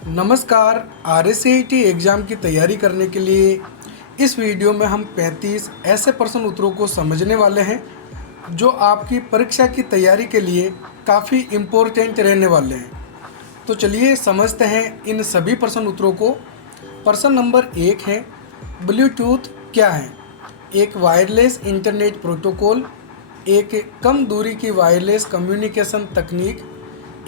नमस्कार। RSCET exam की तैयारी करने के लिए इस वीडियो में हम 35 ऐसे प्रश्न उत्तरों को समझने वाले हैं जो आपकी परीक्षा की तैयारी के लिए काफ़ी इम्पोर्टेंट रहने वाले हैं। तो चलिए समझते हैं इन सभी प्रश्न उत्तरों को। प्रश्न नंबर 1 है, ब्लूटूथ क्या है? एक वायरलेस इंटरनेट प्रोटोकॉल, एक कम दूरी की वायरलेस कम्युनिकेशन तकनीक,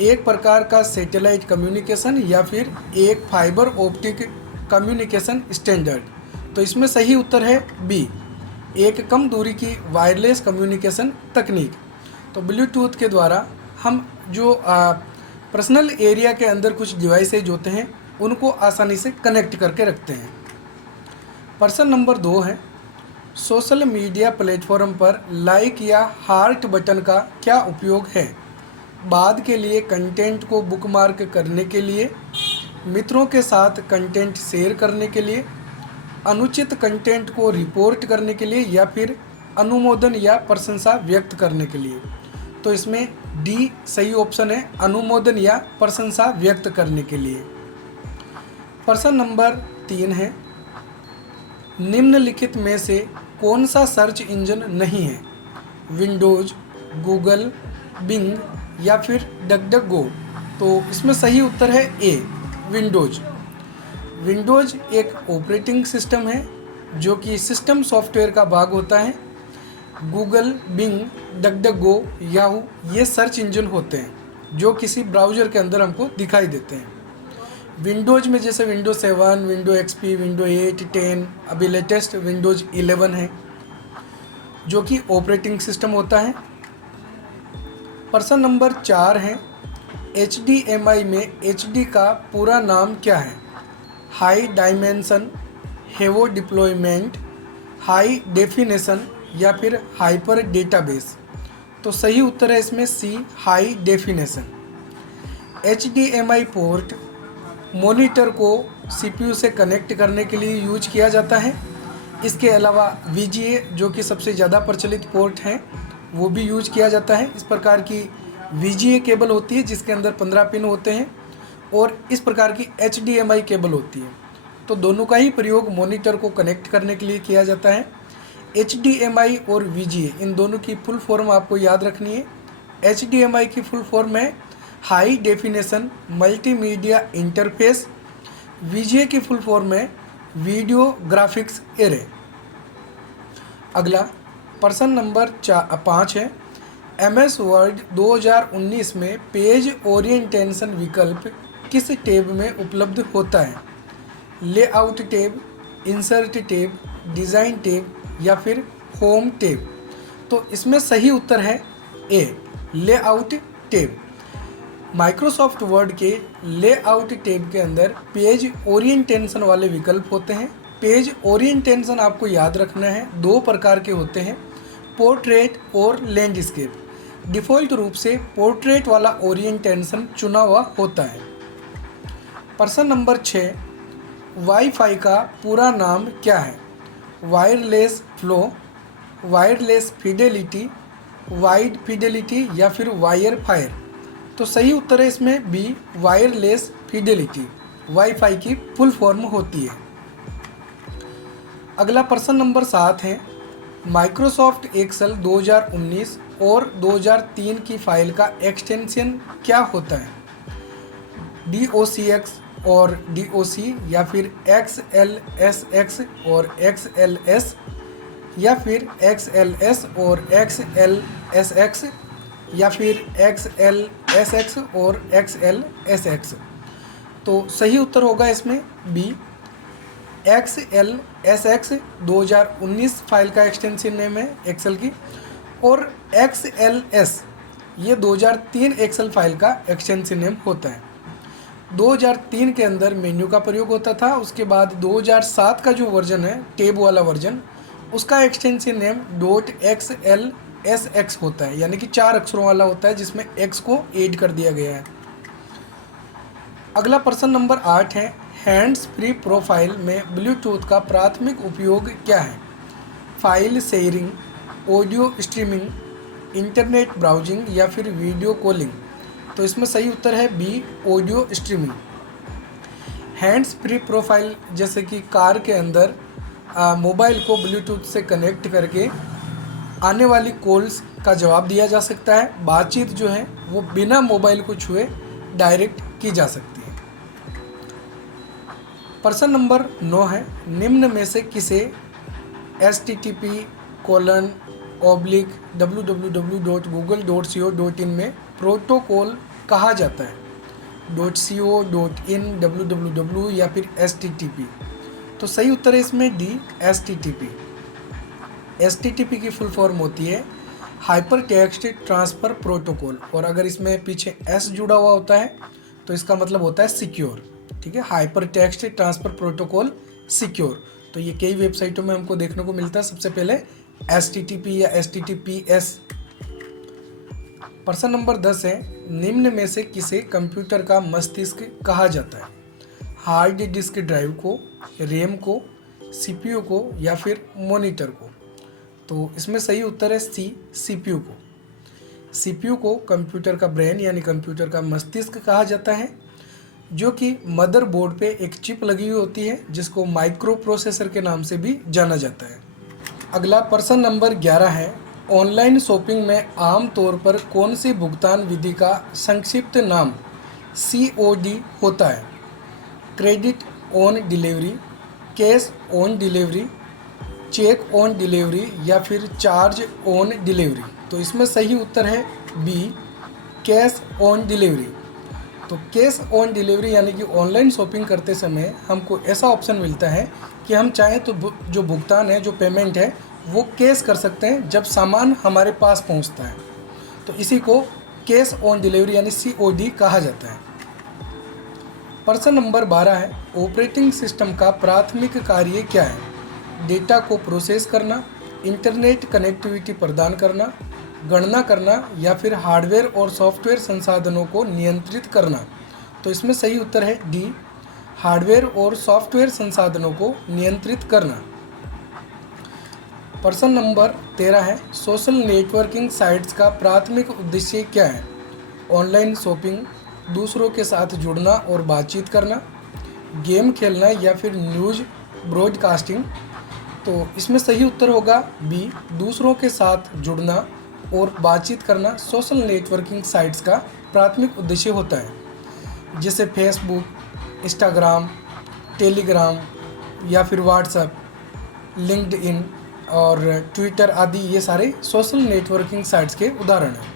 एक प्रकार का सैटेलाइट कम्युनिकेशन या फिर एक फाइबर ऑप्टिक कम्युनिकेशन स्टैंडर्ड। तो इसमें सही उत्तर है बी, एक कम दूरी की वायरलेस कम्युनिकेशन तकनीक। तो ब्लूटूथ के द्वारा हम जो पर्सनल एरिया के अंदर कुछ डिवाइसेज होते हैं उनको आसानी से कनेक्ट करके रखते हैं। प्रश्न नंबर 2 है, सोशल मीडिया प्लेटफॉर्म पर लाइक या हार्ट बटन का क्या उपयोग है? बाद के लिए, कंटेंट को बुकमार्क करने के लिए, मित्रों के साथ कंटेंट शेयर करने के लिए, अनुचित कंटेंट को रिपोर्ट करने के लिए या फिर अनुमोदन या प्रशंसा व्यक्त करने के लिए। तो इसमें डी सही ऑप्शन है, अनुमोदन या प्रशंसा व्यक्त करने के लिए। प्रश्न नंबर 3 है, निम्नलिखित में से कौन सा सर्च इंजन नहीं है? विंडोज, गूगल, बिंग या फिर डकडकगो। तो इसमें सही उत्तर है ए, विंडोज। विंडोज एक ऑपरेटिंग सिस्टम है जो कि सिस्टम सॉफ्टवेयर का भाग होता है। गूगल, बिंग, डकडकगो, याहू ये सर्च इंजन होते हैं जो किसी ब्राउज़र के अंदर हमको दिखाई देते हैं। विंडोज में जैसे विंडोज 7, विंडो एक्सपी, विंडो 8, 10, अभी लेटेस्ट विंडोज 11 है जो कि ऑपरेटिंग सिस्टम होता है। प्रश्न नंबर 4 है, HDMI में HD का पूरा नाम क्या है? High dimension, heavy deployment, high definition या फिर हाइपर डेटाबेस। तो सही उत्तर है इसमें C, high definition. HDMI port monitor को CPU से कनेक्ट करने के लिए यूज किया जाता है। इसके अलावा VGA जो कि सबसे ज़्यादा प्रचलित पोर्ट है वो भी यूज किया जाता है। इस प्रकार की VGA केबल होती है जिसके अंदर 15 पिन होते हैं और इस प्रकार की HDMI केबल होती है। तो दोनों का ही प्रयोग मॉनिटर को कनेक्ट करने के लिए किया जाता है। HDMI और VGA इन दोनों की फुल फॉर्म आपको याद रखनी है। HDMI की फुल फॉर्म है high definition multimedia interface. VGA की फुल फॉर्म है वीडियो ग्राफिक्स एरे। अगला प्रश्न नंबर 5 है, MS वर्ड 2019 में पेज ओरिएंटेशन विकल्प किस टैब में उपलब्ध होता है? Layout tab, insert tab, design tab या फिर होम टैब। तो इसमें सही उत्तर है ए, लेआउट टैब। माइक्रोसॉफ्ट वर्ड के लेआउट टैब के अंदर पेज ओरिएंटेशन वाले विकल्प होते हैं। पेज ओरिएंटेशन आपको याद रखना है, दो प्रकार के होते हैं, पोर्ट्रेट और लैंडस्केप। डिफ़ॉल्ट रूप से पोर्ट्रेट वाला ओरिएंटेशन चुना हुआ होता है। प्रश्न नंबर 6, वाईफाई का पूरा नाम क्या है? Wireless flow, wireless Fidelity, wide Fidelity या फिर वायर फायर। तो सही उत्तर है इसमें बी, वायरलेस फिडेलिटी वाईफाई की फुल फॉर्म होती है। अगला प्रश्न नंबर 7 है, माइक्रोसॉफ्ट एक्सेल 2019 और 2003 की फाइल का एक्सटेंशन क्या होता है? DOCX और DOC या फिर XLSX और XLS या फिर XLS और XLSX या फिर XLSX और XLSX। तो सही उत्तर होगा इसमें बी, XLSX 2019 फाइल का एक्सटेंशन नेम है एक्सेल की, और XLS ये 2003 एक्सेल फाइल का एक्सटेंशन नेम होता है। 2003 के अंदर मेन्यू का प्रयोग होता था। उसके बाद 2007 का जो वर्जन है, टैब वाला वर्जन, उसका एक्सटेंशन नेम .XLSX होता है, यानी कि 4 अक्षरों वाला होता है जिसमें X को ऐड कर दिया गया है। अगला प्रश्न नंबर 8 है, हैंड्स फ्री प्रोफाइल में ब्लूटूथ का प्राथमिक उपयोग क्या है? File sharing, audio streaming, internet browsing या फिर वीडियो कॉलिंग। तो इसमें सही उत्तर है B, audio streaming. Hands free profile, जैसे कि कार के अंदर मोबाइल को ब्लूटूथ से कनेक्ट करके आने वाली कॉल्स का जवाब दिया जा सकता है। बातचीत जो है वो बिना मोबाइल को छुए डायरेक्ट की जा सकती है। प्रश्न नंबर 9 है, निम्न में से किसे http://www.google.co.in में प्रोटोकॉल कहा जाता है? .co.in, www या फिर http? तो सही उत्तर है इसमें डी, http। http की फुल फॉर्म होती है हाइपर टेक्स्ट ट्रांसफ़र प्रोटोकॉल, और अगर इसमें पीछे s जुड़ा हुआ होता है तो इसका मतलब होता है सिक्योर। ठीक है, hyper text transfer protocol secure. तो ये कई वेबसाइटों में हमको देखने को मिलता है। सबसे पहले HTTP या HTTPS। प्रश्न नंबर 10 है, निम्न में से किसे कंप्यूटर का मस्तिष्क कहा जाता है? हार्ड डिस्क ड्राइव को, रैम को, CPU को या फिर मॉनिटर को? तो इसमें सही उत्तर है सी, CPU को। CPU को कंप्यूटर का ब्रेन यानी कंप्यूटर का मस्तिष्क कहा जाता है, जो कि मदरबोर्ड पे एक चिप लगी हुई होती है जिसको माइक्रो प्रोसेसर के नाम से भी जाना जाता है। अगला प्रश्न नंबर 11 है, ऑनलाइन शॉपिंग में आम तौर पर कौन सी भुगतान विधि का संक्षिप्त नाम COD होता है? Credit on delivery, cash on delivery, check on delivery या फिर चार्ज ऑन डिलीवरी? तो इसमें सही उत्तर है बी, कैश ऑन डिलीवरी। तो कैश ऑन डिलीवरी यानी कि ऑनलाइन शॉपिंग करते समय हमको ऐसा ऑप्शन मिलता है कि हम चाहें तो जो भुगतान है, जो पेमेंट है, वो कैश कर सकते हैं जब सामान हमारे पास पहुंचता है। तो इसी को कैश ऑन डिलीवरी यानी COD कहा जाता है। प्रश्न नंबर 12 है, ऑपरेटिंग सिस्टम का प्राथमिक कार्य क्या है? डेटा को प्रोसेस करना, इंटरनेट कनेक्टिविटी प्रदान करना, गणना करना या फिर हार्डवेयर और सॉफ्टवेयर संसाधनों को नियंत्रित करना? तो इसमें सही उत्तर है डी, हार्डवेयर और सॉफ्टवेयर संसाधनों को नियंत्रित करना। प्रश्न नंबर 13 है, सोशल नेटवर्किंग साइट्स का प्राथमिक उद्देश्य क्या है? ऑनलाइन शॉपिंग, दूसरों के साथ जुड़ना और बातचीत करना, गेम खेलना या फिर न्यूज़ ब्रॉडकास्टिंग? तो इसमें सही उत्तर होगा बी, दूसरों के साथ जुड़ना और बातचीत करना सोशल नेटवर्किंग साइट्स का प्राथमिक उद्देश्य होता है, जैसे फेसबुक, इंस्टाग्राम, टेलीग्राम या फिर व्हाट्सएप, लिंक्डइन और ट्विटर आदि ये सारे सोशल नेटवर्किंग साइट्स के उदाहरण हैं।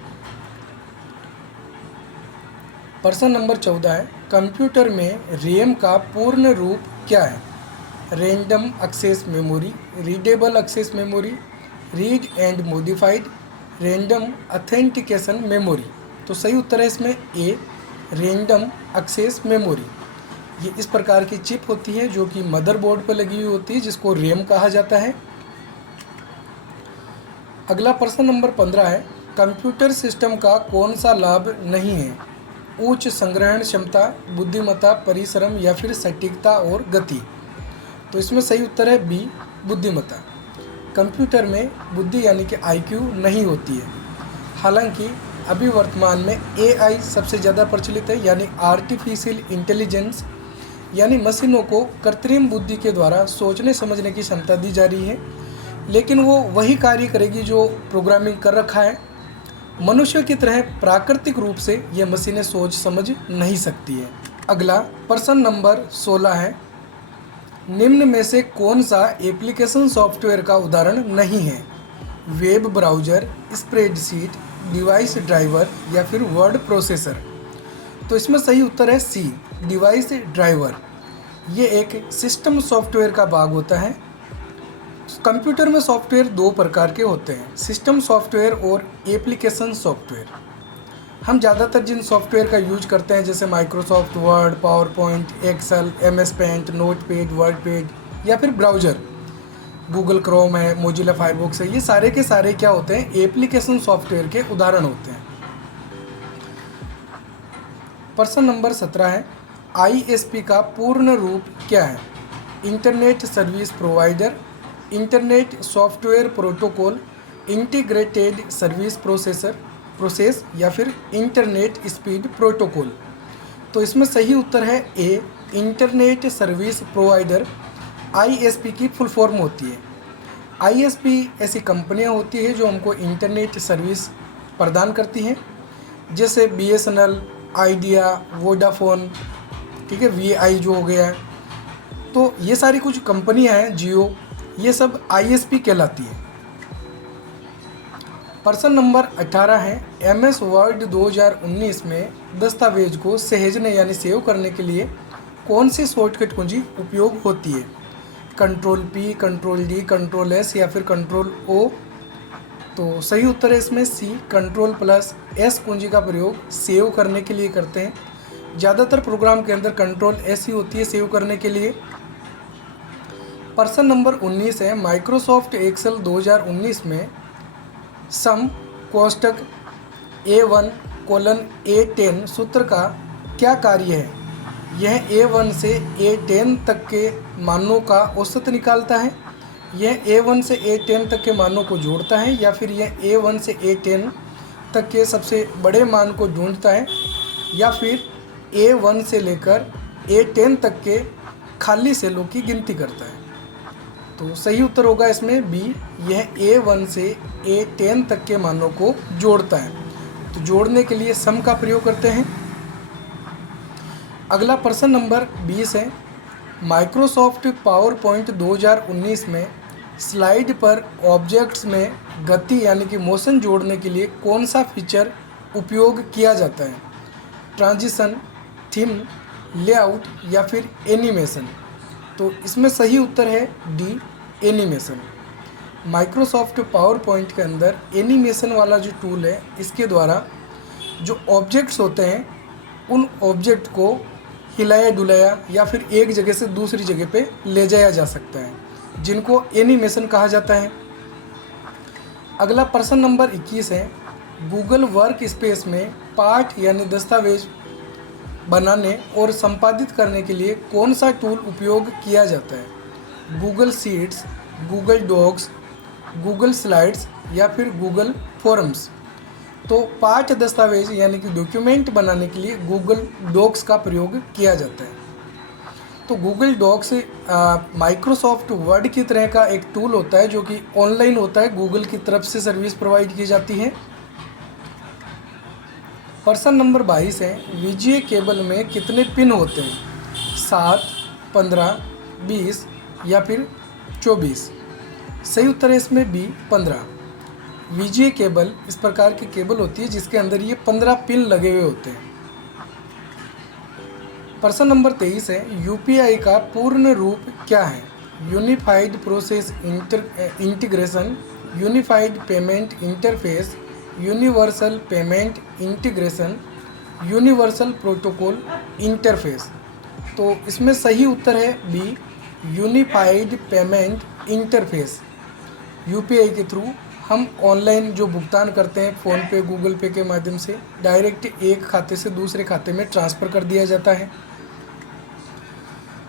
प्रश्न नंबर 14 है, कंप्यूटर में रैम का पूर्ण रूप क्या है? Random access memory, readable access memory, read and modified, random authentication memory? तो सही उत्तर है इसमें ए, रैंडम एक्सेस मेमोरी। ये इस प्रकार की चिप होती है जो कि मदरबोर्ड पर लगी हुई होती है, जिसको रैम कहा जाता है। अगला प्रश्न नंबर 15 है, कंप्यूटर सिस्टम का कौन सा लाभ नहीं है? उच्च संग्रहण क्षमता, बुद्धिमत्ता, परिश्रम या फिर सटीकता और गति? तो इसमें सही उत्तर है बी, बुद्धिमत्ता। कंप्यूटर में बुद्धि यानी कि IQ नहीं होती है। हालांकि अभी वर्तमान में AI सबसे ज़्यादा प्रचलित है, यानी आर्टिफिशियल इंटेलिजेंस, यानी मशीनों को कृत्रिम बुद्धि के द्वारा सोचने समझने की क्षमता दी जा रही है, लेकिन वो वही कार्य करेगी जो प्रोग्रामिंग कर रखा है। मनुष्य की तरह प्राकृतिक रूप से ये मशीनें सोच समझ नहीं सकती है। अगला प्रश्न नंबर 16 है, निम्न में से कौन सा एप्लीकेशन सॉफ्टवेयर का उदाहरण नहीं है? Web browser, spreadsheet, device driver या फिर वर्ड प्रोसेसर? तो इसमें सही उत्तर है सी, डिवाइस ड्राइवर। ये एक सिस्टम सॉफ्टवेयर का भाग होता है। कंप्यूटर में सॉफ्टवेयर दो प्रकार के होते हैं, सिस्टम सॉफ्टवेयर और एप्लीकेशन सॉफ्टवेयर। हम ज़्यादातर जिन सॉफ्टवेयर का यूज करते हैं, जैसे Microsoft Word, PowerPoint, Excel, MS Paint, Notepad, WordPad या फिर ब्राउज़र, गूगल क्रोम है, मोजिला फायरफॉक्स है, ये सारे के सारे क्या होते हैं? एप्लीकेशन सॉफ्टवेयर के उदाहरण होते हैं। प्रश्न नंबर 17 है, ISP का पूर्ण रूप क्या है? Internet service provider, internet software protocol, integrated service process या फिर इंटरनेट स्पीड प्रोटोकॉल? तो इसमें सही उत्तर है ए, इंटरनेट सर्विस प्रोवाइडर ISP की फुल फॉर्म होती है। ISP ऐसी कंपनियां होती है जो हमको इंटरनेट सर्विस प्रदान करती हैं, जैसे BSNL, आइडिया, वोडाफोन, ठीक है, VI जो हो गया है। तो ये सारी कुछ कंपनियां हैं, जियो, ये सब ISP कहलाती हैं। प्रश्न नंबर 18 है, MS वर्ड 2019 में दस्तावेज को सहेजने यानी सेव करने के लिए कौन सी शॉर्टकट कुंजी उपयोग होती है? Ctrl+P, Ctrl+D, Ctrl+S या फिर Ctrl+O। तो सही उत्तर है इसमें C, Ctrl+S कुंजी का प्रयोग सेव करने के लिए करते हैं। ज़्यादातर प्रोग्राम के अंदर Ctrl+S ही होती है सेव करने के लिए। प्रश्न नंबर 19 है, माइक्रोसॉफ्ट एक्सेल 2019 में सम कोष्टक A1:A10 सूत्र का क्या कार्य है? यह A1 से A10 तक के मानों का औसत निकालता है, यह A1 से A10 तक के मानों को जोड़ता है, या फिर यह A1 से A10 तक के सबसे बड़े मान को ढूंढता है, या फिर A1 से लेकर A10 तक के खाली सेलों की गिनती करता है। तो सही उत्तर होगा इसमें B, यह A1 से A10 तक के मानों को जोड़ता है। तो जोड़ने के लिए सम का प्रयोग करते हैं। अगला प्रश्न नंबर 20 है, माइक्रोसॉफ्ट पावर पॉइंट 2019 में स्लाइड पर ऑब्जेक्ट्स में गति यानी कि मोशन जोड़ने के लिए कौन सा फीचर उपयोग किया जाता है? ट्रांजिशन, थीम, लेआउट या फिर एनिमेशन। तो इसमें सही उत्तर है D, animation. Microsoft power point के अंदर एनिमेशन वाला जो टूल है, इसके द्वारा जो ऑब्जेक्ट्स होते हैं उन ऑब्जेक्ट को हिलाया डुलाया या फिर एक जगह से दूसरी जगह पे ले जाया जा सकता है, जिनको एनिमेशन कहा जाता है। अगला प्रश्न नंबर 21 है, गूगल वर्क स्पेस में पाठ यानी दस्तावेज बनाने और संपादित करने के लिए कौन सा टूल उपयोग किया जाता है? Google Sheets, Google Docs, Google Slides या फिर गूगल फॉर्म्स। तो पाठ दस्तावेज यानी कि डॉक्यूमेंट बनाने के लिए गूगल डॉक्स का प्रयोग किया जाता है। तो गूगल डॉक्स माइक्रोसॉफ्ट वर्ड की तरह का एक टूल होता है जो कि ऑनलाइन होता है, गूगल की तरफ से सर्विस प्रोवाइड की जाती है। प्रश्न नंबर 22 है, वीजीए केबल में कितने पिन होते हैं? 7, 15, 20 या फिर 24। सही उत्तर है इसमें B, 15। वीजीए केबल इस प्रकार की केबल होती है जिसके अंदर ये 15 पिन लगे हुए होते हैं। प्रश्न नंबर 23 है, यूपीआई का पूर्ण रूप क्या है? Unified process integration, unified payment interface, universal payment integration, universal protocol interface. तो इसमें सही उत्तर है B, unified payment interface. UPI के थ्रू हम ऑनलाइन जो भुगतान करते हैं फ़ोन पे, गूगल पे के माध्यम से डायरेक्ट एक खाते से दूसरे खाते में ट्रांसफ़र कर दिया जाता है।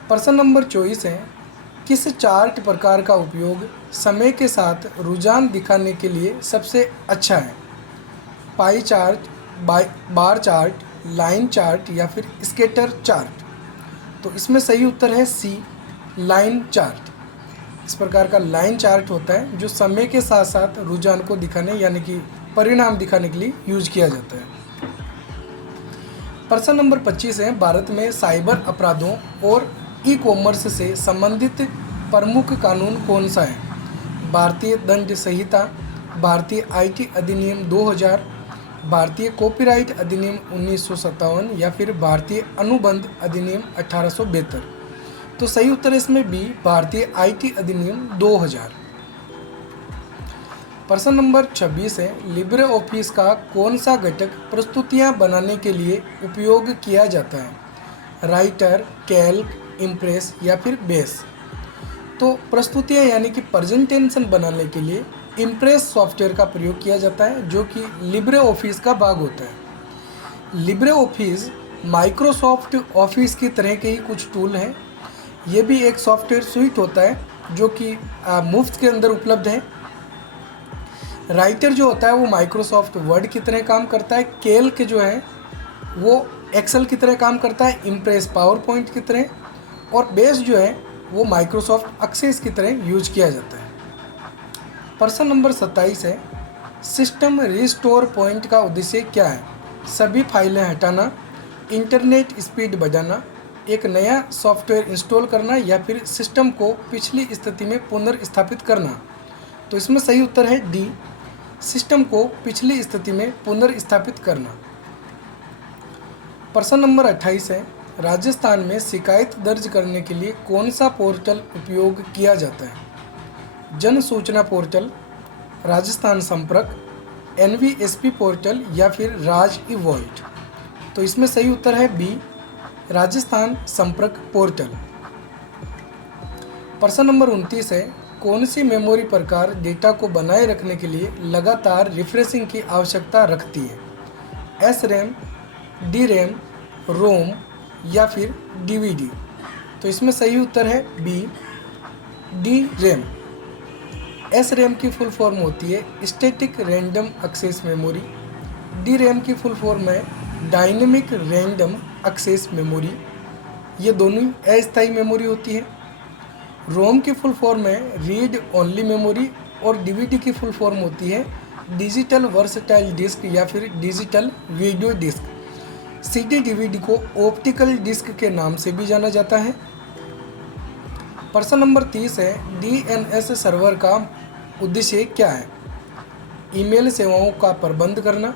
प्रश्न नंबर 24 है, किस चार्ट प्रकार का उपयोग समय के साथ रुझान दिखाने के लिए सबसे अच्छा है? Pie chart, bar chart, line chart या फिर स्कैटर चार्ट। तो इसमें सही उत्तर है C, लाइन चार्ट। इस प्रकार का लाइन चार्ट होता है जो समय के साथ साथ रुझान को दिखाने यानी कि परिणाम दिखाने के लिए यूज किया जाता है। प्रश्न नंबर 25 है, भारत में साइबर अपराधों और ई-कॉमर्स से संबंधित प्रमुख कानून कौन सा है? भारतीय दंड संहिता, भारतीय IT अधिनियम 2000, भारतीय कॉपीराइट अधिनियम 1957 या फिर भारतीय अनुबंध अधिनियम 1872। तो सही उत्तर है इसमें B, भारतीय IT अधिनियम 2000। प्रश्न नंबर 26 है, लिब्रे ऑफिस का कौन सा घटक प्रस्तुतियां बनाने के लिए उपयोग किया जाता है? राइटर, कैल्क, इम्प्रेस या फिर बेस। तो प्रस्तुतियां यानी कि प्रेजेंटेशन बनाने के लिए इम्प्रेस सॉफ्टवेयर का प्रयोग किया जाता है जो कि लिब्रे ऑफिस का भाग होता है। लिब्रे ऑफिस माइक्रोसॉफ्ट ऑफिस की तरह के ही कुछ टूल हैं। ये भी एक सॉफ्टवेयर स्वीट होता है जो कि मुफ्त के अंदर उपलब्ध है। राइटर जो होता है वो माइक्रोसॉफ्ट वर्ड की तरह काम करता है। कैल्क जो है वो एक्सेल की तरह काम करता है, इम्प्रेस पावर पॉइंट की तरह, और बेस जो है वो माइक्रोसॉफ्ट एक्सेस की तरह यूज किया जाता है। प्रश्न नंबर 27 है, सिस्टम रिस्टोर पॉइंट का उद्देश्य क्या है? सभी फाइलें हटाना, इंटरनेट स्पीड बढ़ाना, एक नया सॉफ्टवेयर इंस्टॉल करना, या फिर सिस्टम को पिछली स्थिति में पुनर्स्थापित करना। तो इसमें सही उत्तर है डी, सिस्टम को पिछली स्थिति में पुनर्स्थापित करना। प्रश्न नंबर 28 है, राजस्थान में शिकायत दर्ज करने के लिए कौन सा पोर्टल उपयोग किया जाता है? जन सूचना पोर्टल, राजस्थान संपर्क, NVSP पोर्टल, या फिर राज ई वॉल्ट। तो इसमें सही उत्तर है बी, राजस्थान संपर्क पोर्टल। प्रश्न नंबर 29 है, कौन सी मेमोरी प्रकार डेटा को बनाए रखने के लिए लगातार रिफ्रेशिंग की आवश्यकता रखती है? SRAM, DRAM, रोम, या फिर DVD। तो इसमें सही उत्तर है बी, DRAM। SRAM की फुल फॉर्म होती है static random access memory, DRAM की फुल फॉर्म है डायनेमिक रैंडम एक्सेस मेमोरी। ये दोनों अस्थायी मेमोरी होती है। रोम की फुल फॉर्म है रीड ओनली मेमोरी, और DVD की फुल फॉर्म होती है डिजिटल वर्सटाइल डिस्क या फिर digital video disc. CD DVD को ऑप्टिकल डिस्क के नाम से भी जाना जाता है। प्रश्न नंबर 30 है, DNS सर्वर का उद्देश्य क्या है? ईमेल सेवाओं का प्रबंध करना,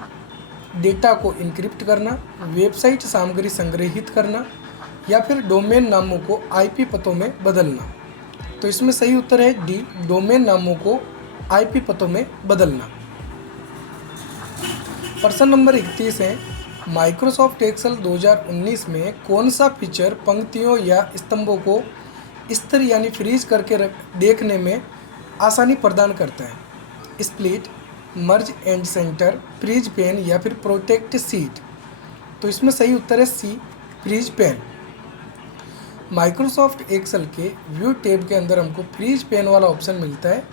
डेटा को इनक्रिप्ट करना, वेबसाइट सामग्री संग्रहित करना, या फिर डोमेन नामों को IP पतों में बदलना। तो इसमें सही उत्तर है डी, डोमेन नामों को IP पतों में बदलना। प्रश्न नंबर 31 है, माइक्रोसॉफ्ट एक्सेल 2019 में कौन सा फीचर पंक्तियों या स्तंभों को स्थिर यानी फ्रीज करके देखने में आसानी प्रदान करता है? Split, merge and center, freeze pane, या फिर प्रोटेक्ट सीट। तो इसमें सही उत्तर है C, freeze pane. Microsoft Excel के व्यू टैब के अंदर हमको फ्रीज पेन वाला ऑप्शन मिलता है,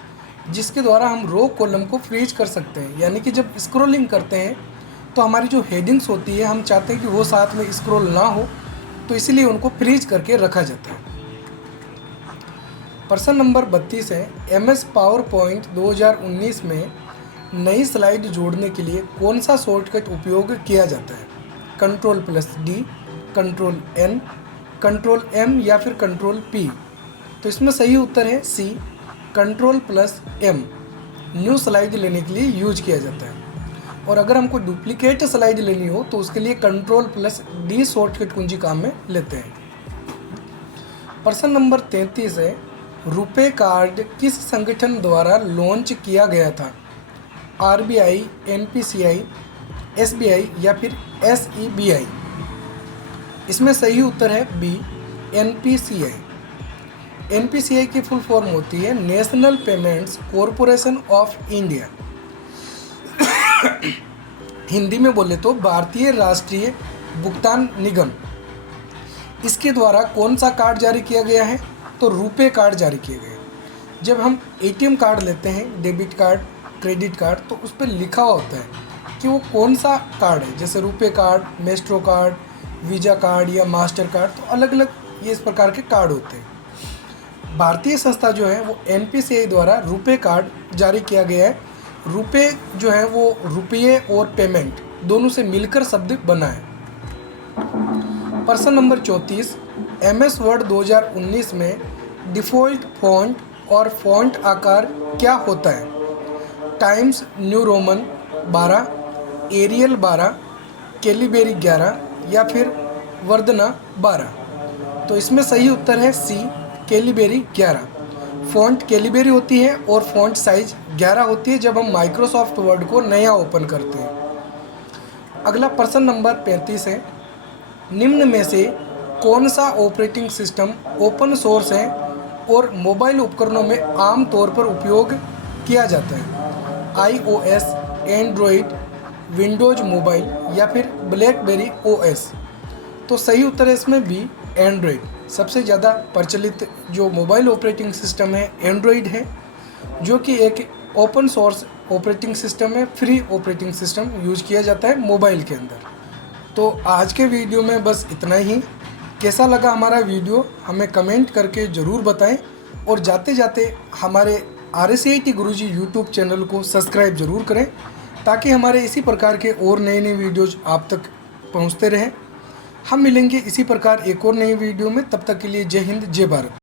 जिसके द्वारा हम रो कॉलम को फ्रीज कर सकते हैं। यानी कि जब स्क्रॉलिंग करते हैं तो हमारी जो हेडिंग्स होती है हम चाहते हैं कि वो साथ में स्क्रॉल ना हो, तो इसीलिए उनको फ्रीज करके रखा जाता है। प्रश्न नंबर 32 है, MS पावर पॉइंट 2019 में नई स्लाइड जोड़ने के लिए कौन सा शॉर्टकट उपयोग किया जाता है? Ctrl+D, Ctrl+N, Ctrl+M, या फिर Ctrl+P। तो इसमें सही उत्तर है सी, Ctrl+M न्यू स्लाइड लेने के लिए यूज किया जाता है। और अगर हमको डुप्लीकेट स्लाइड लेनी हो तो उसके लिए Ctrl+D शॉर्टकट कुंजी काम में लेते हैं। प्रश्न नंबर 33 है, रुपे कार्ड किस संगठन द्वारा लॉन्च किया गया था? RBI, NPCI, SBI, या फिर SEBI। इसमें सही उत्तर है बी, NPCI। NPCI की फुल फॉर्म होती है national payments corporation of India. Hindi में बोले तो भारतीय राष्ट्रीय भुगतान निगम। इसके द्वारा कौन सा कार्ड जारी किया गया है? तो रुपे कार्ड जारी किए गए। जब हम ATM कार्ड लेते हैं, डेबिट कार्ड, क्रेडिट कार्ड, तो उस पर लिखा होता है कि वो कौन सा कार्ड है। जैसे RuPay card, maestro card, visa card, या मास्टर कार्ड, तो अलग अलग ये इस प्रकार के कार्ड होते हैं। भारतीय संस्था जो है वो NPCI द्वारा रुपे कार्ड जारी किया गया है। रुपे जो है वो रुपये और पेमेंट दोनों से मिलकर शब्द बना है। प्रश्न नंबर 34, MS वर्ड 2019 में डिफ़ॉल्ट फॉन्ट और फॉन्ट आकार क्या होता है? Times New Roman 12, Arial 12, Calibri 11, या फिर वर्धना 12। तो इसमें सही उत्तर है सी, कैलिबरी 11। फॉन्ट कैलिबरी होती है और फॉन्ट साइज 11 होती है जब हम माइक्रोसॉफ्ट वर्ड को नया ओपन करते हैं। अगला प्रश्न नंबर 35 है, निम्न में से कौन सा ऑपरेटिंग सिस्टम ओपन सोर्स है और मोबाइल उपकरणों में आम तौर पर उपयोग किया जाता है? iOS, एंड्रॉयड, विंडोज मोबाइल, या फिर ब्लैकबेरी OS। तो सही उत्तर है इसमें बी, एंड्रॉयड। सबसे ज़्यादा प्रचलित जो मोबाइल ऑपरेटिंग सिस्टम है एंड्रॉयड है, जो कि एक ओपन सोर्स ऑपरेटिंग सिस्टम है, फ्री ऑपरेटिंग सिस्टम यूज किया जाता है मोबाइल के अंदर। तो आज के वीडियो में बस इतना ही। कैसा लगा हमारा वीडियो हमें कमेंट करके ज़रूर बताएं और जाते जाते हमारे RSCIT गुरुजी यूट्यूब चैनल को सब्सक्राइब ज़रूर करें ताकि हमारे इसी प्रकार के और नए नए वीडियोज़ आप तक पहुंचते रहें। हम मिलेंगे इसी प्रकार एक और नई वीडियो में, तब तक के लिए जय हिंद जय भारत।